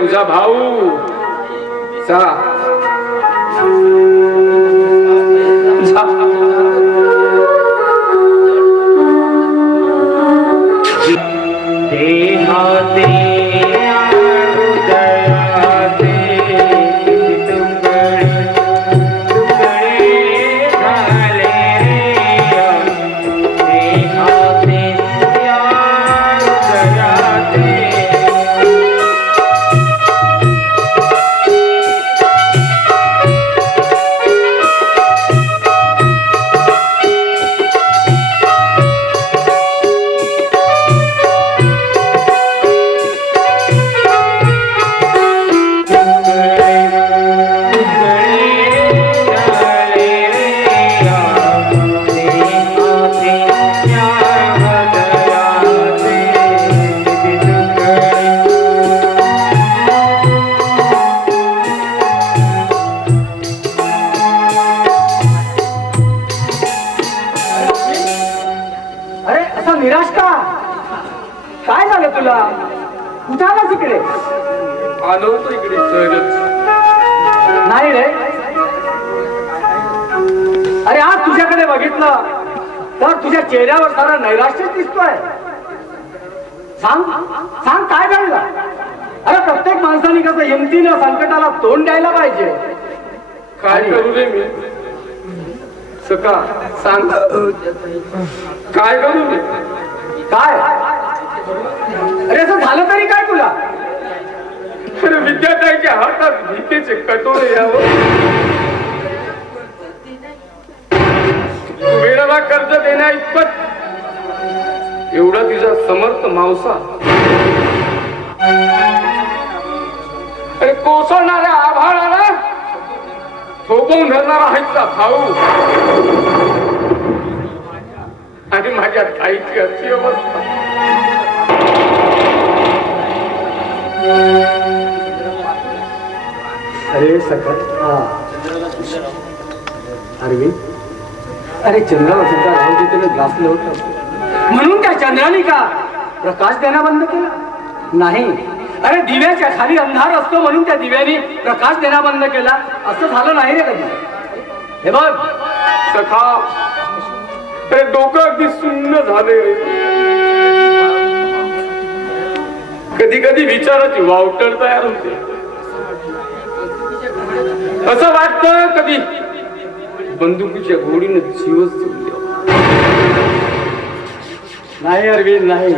तुझा भाऊ जा नाही रे. अरे आज तुझ्याकडे बघितलं तर तुझ्या चेहऱ्यावर सारा नैराश्य दिसतोय. सांग सांग काय घडलं? अरे प्रत्येक माणसाने कसं हिमतीनं संकटाला तोंड द्यायला पाहिजे. काय करू रे मी? सका सांग काय करू रे? काय अरे असं झालं तरी काय तुला? विद्यार्थ्यांच्या हातात भीतीचे कटोरे यावं. वेळेला कर्ज देण्या इतपत एवढा तिचा समर्थ मावसा. अरे कोसळणाऱ्या आभाळाला थोपवून धरणारा हायचा भाऊ आणि माझ्या ताईची अशी अवस्था. अरे सकट अरविंद, अरे चंद्रावर सुद्धा राहू दे ग्लासलं होतं म्हणून त्या चंद्राने का प्रकाश देणं बंद केला नाही. अरे दिव्याच्या खाली अंधार असतो म्हणून त्या दिव्याने प्रकाश देणं बंद केला असं झालं नाही रे कधी. हे बघ सखा, अरे डोकं अगदी सुन्न झाले रे. कधी कधी विचाराची वावटळ तयार होते. असं वाटतं कधी बंदुकीच्या गोडीने जीवच देऊन द्यावा. नाही अरविंद नाही.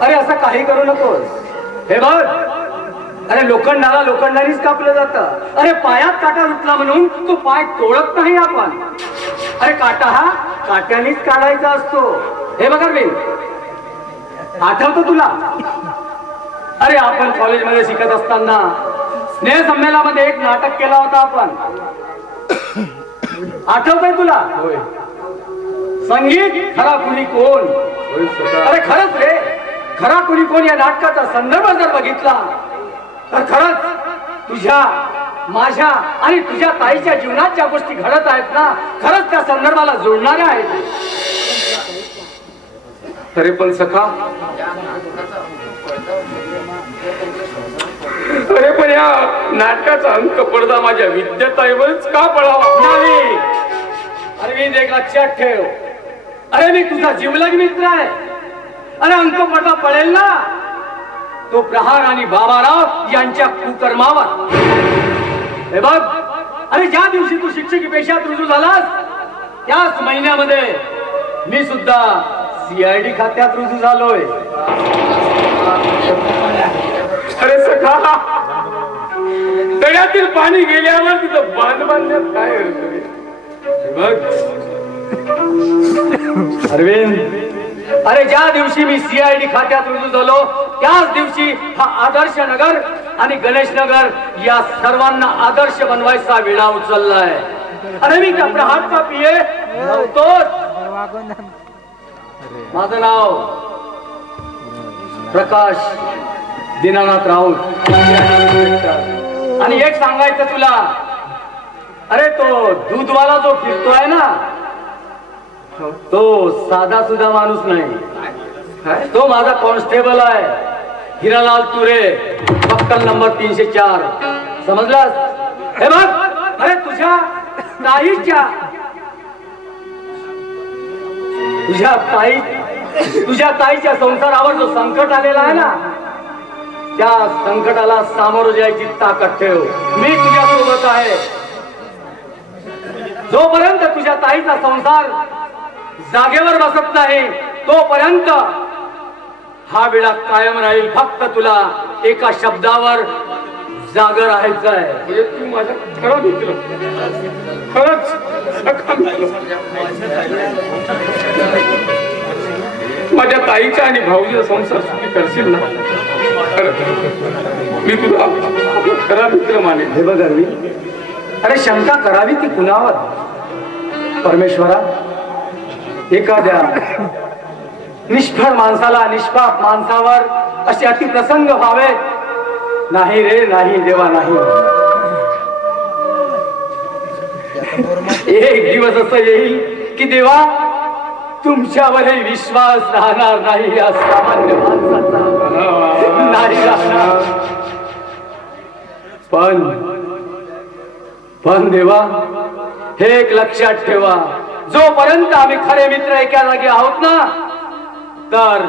अरे असं काही करू नकोस. हे बघ, अरे लोखंडाला लोखंडानेच कापलं जातं. अरे पायात काटा रुतला म्हणून तो पाय तोडत नाही आपण. अरे काटा हा काट्यानेच काढायचा असतो. हे बघ अरविंद, आठवतं तुला? अरे आपण कॉलेजमध्ये शिकत असताना स्नेह संमेलनामध्ये एक नाटक केला होता आपण. आठवतंय तुला? होय. संगीत खरा कुणी कोण. अरे खरंच रे, खरा कुणी कोण या नाटकाचा संदर्भ जर बघितला तर खरंच तुझ्या माझ्या आणि तुझ्या ताईच्या जीवनात ज्या गोष्टी घडत आहेत ना, खरंच त्या संदर्भाला जोडणाऱ्या आहेत. अरे पण सखा, अरे पण या नाटकाचा अंक पडदा माझ्या विद्याताईवरच का पडावा? नाही अरविंद, एक लक्षात ठेव. अरे मी तुझा जिवलग मित्र आहे. अरे अंक पडदा पडेल ना तो प्रहार आणि बाबाराव यांच्या कुकर्मावर. हे बघ, अरे ज्या दिवशी तू शिक्षकी पेशात रुजू झालास त्याच महिन्यामध्ये मी सुद्धा CID खात्यात रुजू झालोय. अरे सखा, तळ्यातील पाणी गेल्यावर तिथं बांध बांधण्यात काय बघ अरविंद. अरे ज्या दिवशी मी CID खात्यात रुजू झालो त्याच दिवशी हा आदर्श नगर आणि गणेश नगर या सर्वांना आदर्श बनवायचा विडा उचललाय. अरे मी त्या प्रहारचा PA नव्हतोच. माझं नाव प्रकाश दीनानाथ राऊत. आणि एक सांगायचं तुला, अरे तो दूधवाला जो फिरतोय ना तो साधा सुद्धा माणूस नाही. तो माझा कॉन्स्टेबल आहे. हिरालाल तुरे, बक्कल नंबर 304. समजलास? हे बघ, अरे तुझ्या ताईच्या संसारावर जो संकट आलेला आहे ना, त्या संकटाला सामोरं जायची ताकद ठेव. मी तुझ्या सोबत आहे. जोपर्यंत तुझ्या ताईचा संसार जागेवर बसत नाही तोपर्यंत हा विडा कायम राहील. फक्त तुला एका शब्दावर जागर राहायचं आहे. म्हणजे तू माझा खरा मित्र, खरंच सखा मित्र. माझ्या ताईचा आणि भाऊजीचा संसार सुखी करशील ना? मी तुला खरा मित्र मानेन. हे बघ अरवी, अरे शंका करावी ती कुणावर? परमेश्वरा, एखाद्या निष्फळ माणसाला निष्पाप माणसावर असे अतिप्रसंग व्हावेत. नाही रे, नाही देवा, नाही. एक दिवस असं येईल की देवा तुमच्यावरही विश्वास राहणार नाही. या सामान्य माणसाचा नाही राहणार. पण देवा, हे एक लक्षात ठेवा, जोपर्यंत आम्ही खरे मित्र एका जागी आहोत ना, तर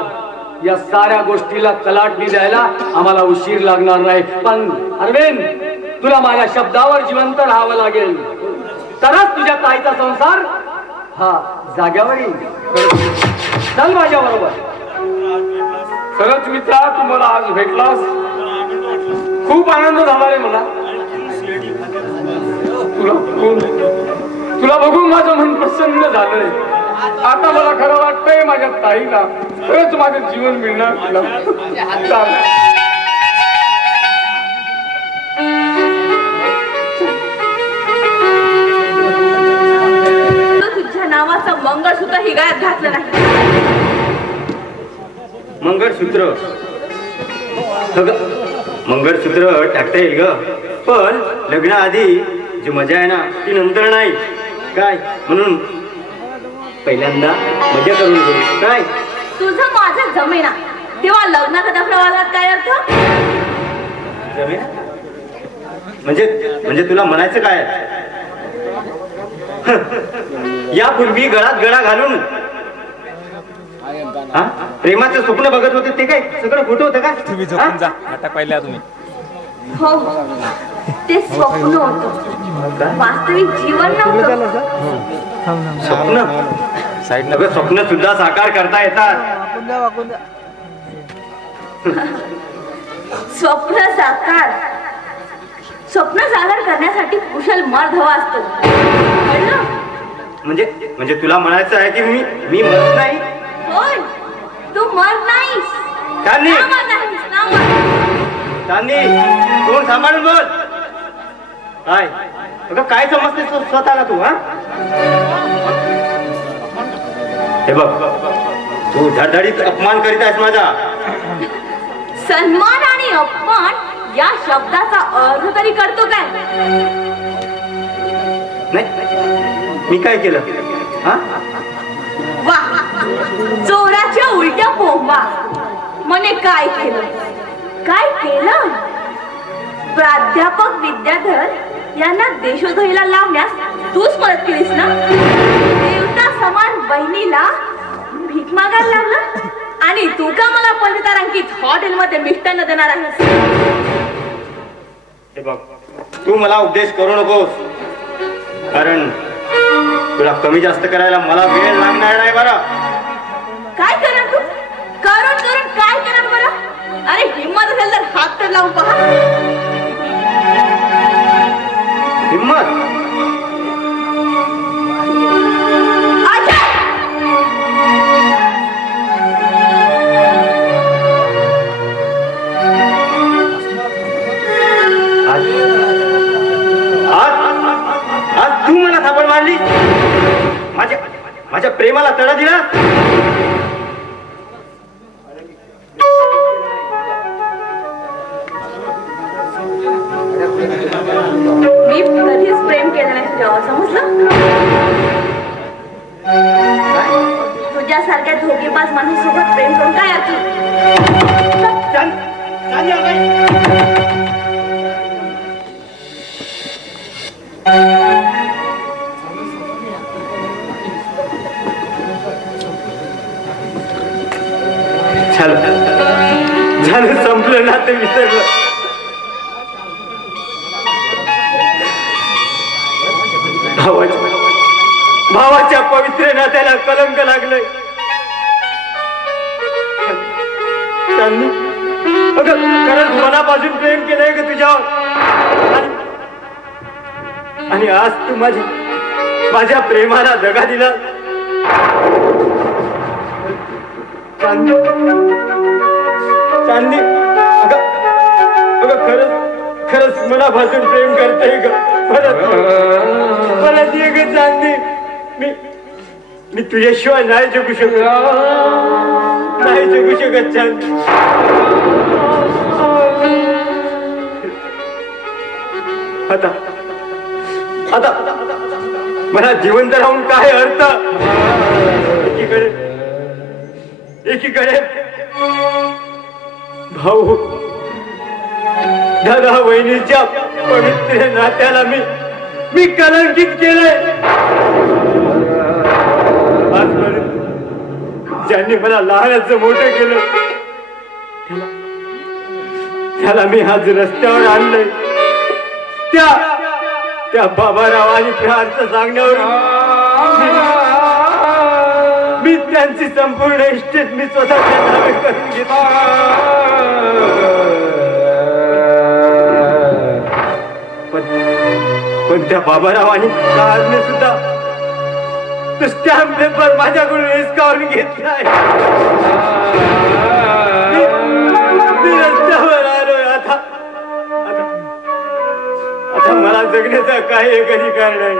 या साऱ्या गोष्टीला कलाटणी द्यायला आम्हाला उशीर लागणार नाही. पण अरविंद, तुला माझ्या शब्दावर जिवंत राहावं लागेल, तरच तुझ्या ताईचा संसार हा जाग्यावर येईल. चल माझ्या बरोबर. खरंच मित्रा, तू मला आज भेटलास, खूप आनंद झाला रे मला. तुला बघून माझं मन प्रसन्न झालंय. आता मला खरं वाटतंय माझ्या ताईला खरंच माझं जीवन मिळणार. तुझ्या नावाचं मंगळसूत्र ही गळ्यात घातलं नाही. मंगळसूत्र मंगळसूत्र टाकता येईल ग, पण लग्नाआधी जी मजा आहे ना ती नंतर नाही. काय म्हणून पहिल्यांदा मजा करून घेऊ. काय तुझं माझं जमेना तेव्हा लग्नाचा दफरावालात काय अर्थ? जमेना म्हणजे तुला म्हणायचं काय? यापूर्वी गळात गळा घालून प्रेमाचं स्वप्न बघत होते ते काय सगळं खोटं होतं का? तुम्ही झोपून जा, नाटक पाहिलं तुम्ही. हो, ते स्वप्न होतं, वास्तविक जीवन नव्हतं. स्वप्न स्वप्न सुद्धा साकार करता येतात. स्वप्न साकार करण्यासाठी कुशल मर्द हवा असतो. म्हणजे तुला म्हणायचं आहे की मी मरत नाही? होय, तू मर्द नाहीस. कोण सांभाळून बोल. काय समजते स्वतःला तू? हे बघ, तू धडधडीत अपमान करीत आहेस माझा. सन्मान आणि अपमान या शब्दाचा अर्थ तरी करतो काय? नाही, मी काय केलं? वा, चोराच्या उलट्या पोंबा. मने काय केलं? प्राध्यापक विद्याधर यांना देशोधडीला लावण्यास तूच मदत केलीस ना? देवता समान बहिणीला भीक मागायला लावलं आणि तू का मला पंडितारांकित हॉटेलमध्ये मिष्टान्न देणार आहेस? हे बघ, तू मला उपदेश करू नकोस, कारण तुला कमी जास्त करायला मला वेळ लागणार नाही. बरं, काय करणार तू? करून काय करणार बरं? अरे हिम्मत असेल तर हात तर लावून पहा. हिम्मत? आज तू मला सापड मारली, माझ्या प्रेमाला तडा दिला. मी कधीच प्रेम केलं नाही तुझ्यावर, समजलं? तुझ्यासारख्या धोकेबाज माणसासोबत प्रेम करून काय अर्थ? झालं संपलं ना ते विसरलं. भावाच्या पवित्र नात्याला कलंक लागलंय. खरंच मनापासून प्रेम केलंय का तुझ्यावर, आणि आज तू माझ्या प्रेमाला दगा दिला. चांदी चांदी खरंच मनापासून प्रेम करते ग. मला दे ग चांदी. मी तुझ्याशिवाय नाही जगू शकत, नाही जगू शकत चांदी. आता मला जिवंत राहून काय अर्थ. एकीकडे भाऊ दादा वहिनीच्या पवित्र नात्याला मी कलंकित केलंय. आजपर्यंत ज्यांनी मला लहानाचं मोठं केलं त्याला मी आज रस्त्यावर आणलंय. त्या बाबाराव आणि प्रहारचं सांगण्यावर मी त्यांची संपूर्ण इस्टेट मी स्वतःच्या नावे करून घेतली. पण त्या बाबारावांनी प्रहारने सुद्धा तो स्टॅम्प पेपर माझ्याकडून हिसकावून घेतलाय. मी रस्त्यावर आलोय. आता मला जगण्याचा काही एक अधिकार नाही.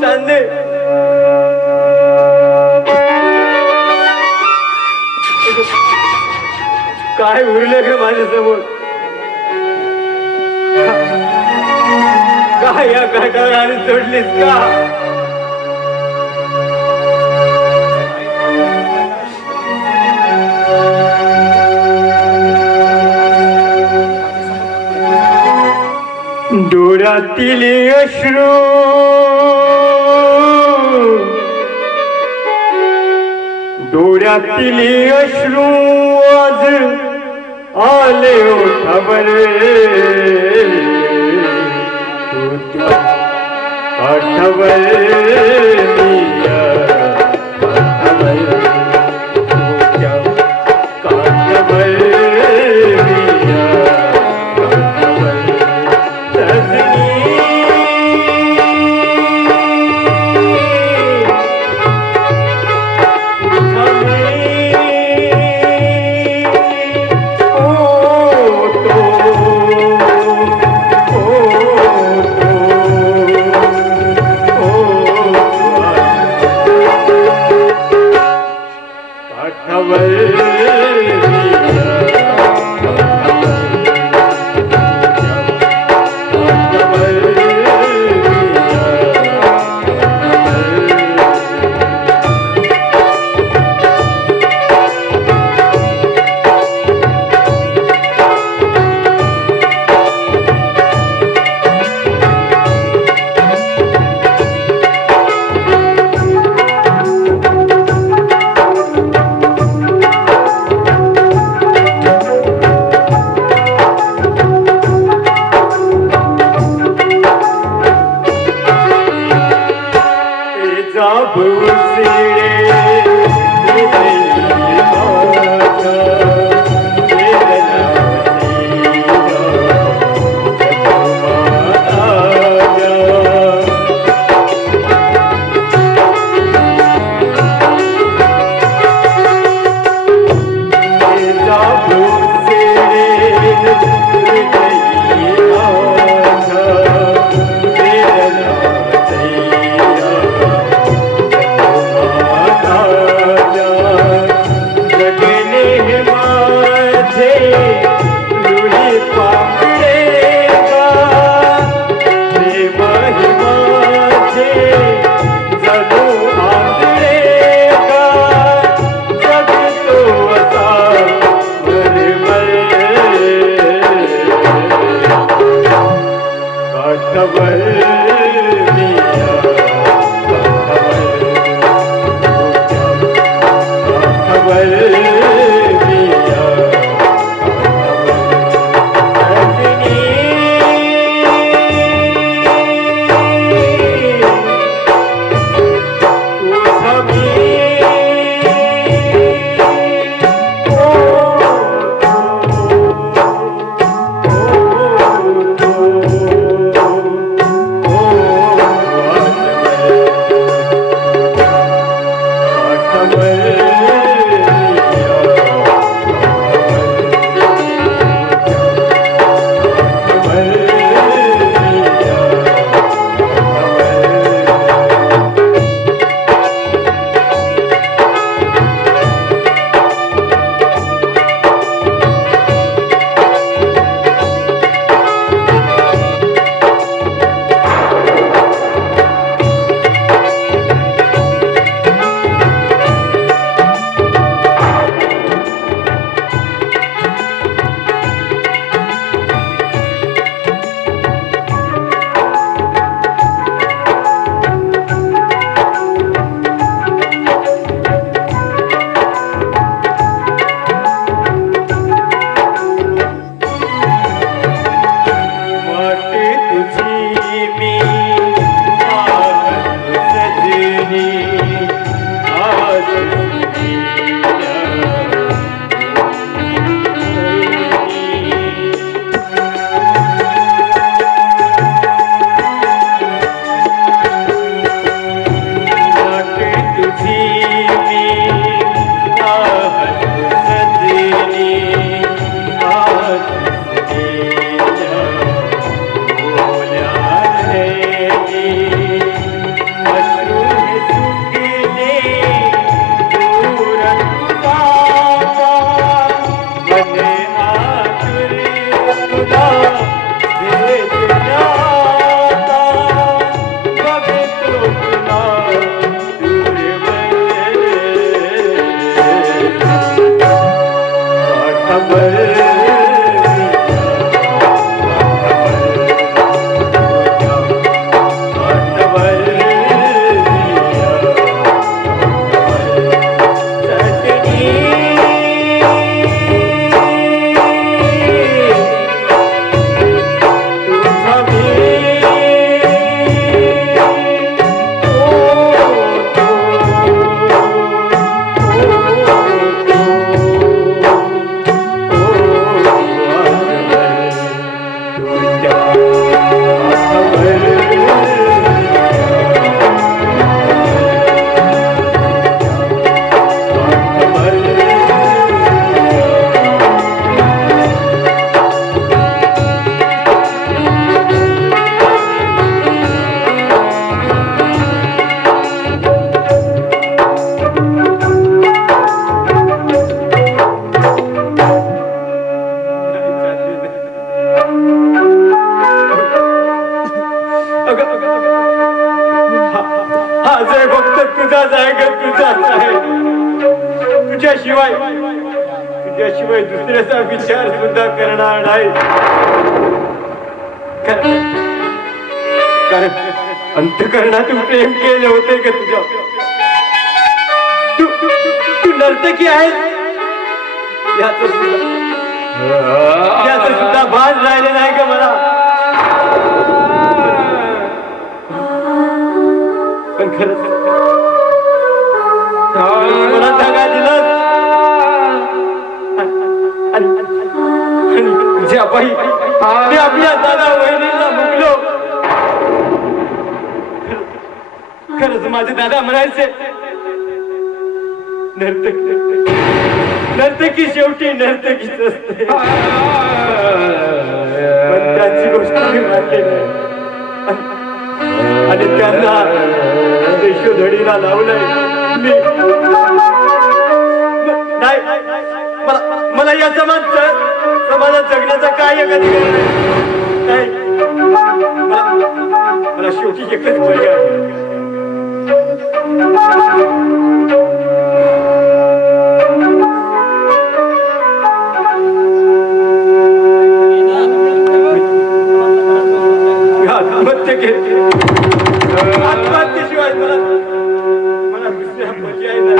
चांदे काय उरले ग माझ्या समोर. काय या काठावर आणि सोडलीस का. डोळ्यातील अश्रू डोळ्यातील अश्रू आज आले ओठावर. आठवर तुझ्याशिवाय दुसऱ्याचा विचार सुद्धा करणार नाही. कारण अंतःकरणातून प्रेम केले होते का तुझ्या? तू नर्तकी आहेस याचं सुद्धा भान राहिले नाही का मला? पण खरंच मला जागा दिलास आणि ज्या बाई मी आपल्या दादा वहिनीला मुकलो. खरंच माझे दादा म्हणायचे नर्तकी शेवटी नर्तकीच असते. पण त्यांची गोष्ट मी मानली नाही आणि त्यांना देशोधडीला लावलंय मी. नाही, मला या समाजात जगण्याचा काय अधिकार नाही. मला शेवटी एकच पर्याय आत्महत्येशिवाय मला दुसऱ्या पर्याय नाही.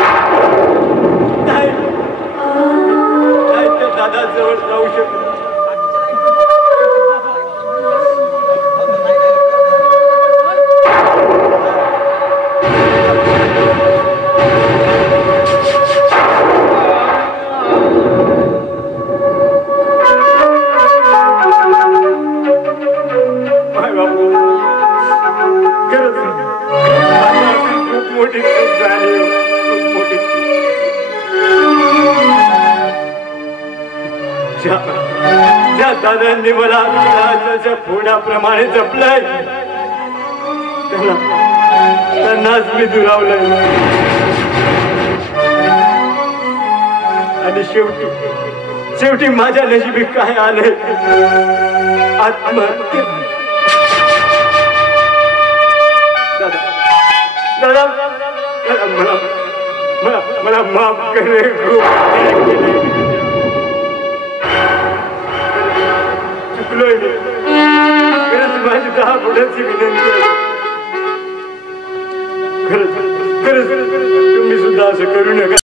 त्या दादाजवळ जाऊ शकतो. ज्या दादांनी मला राजाच्या फोडाप्रमाणे जपलंय त्यांनाच मी दुरावलंय. आणि शेवटी माझ्या नशिबी काय आलंय? आत्महत्या. दादा मला माफ करे. चुकलोय मी. खरंच माझी 10 पुढाची विनंती आहे. खरंच तुम्ही सुद्धा असं करू नका.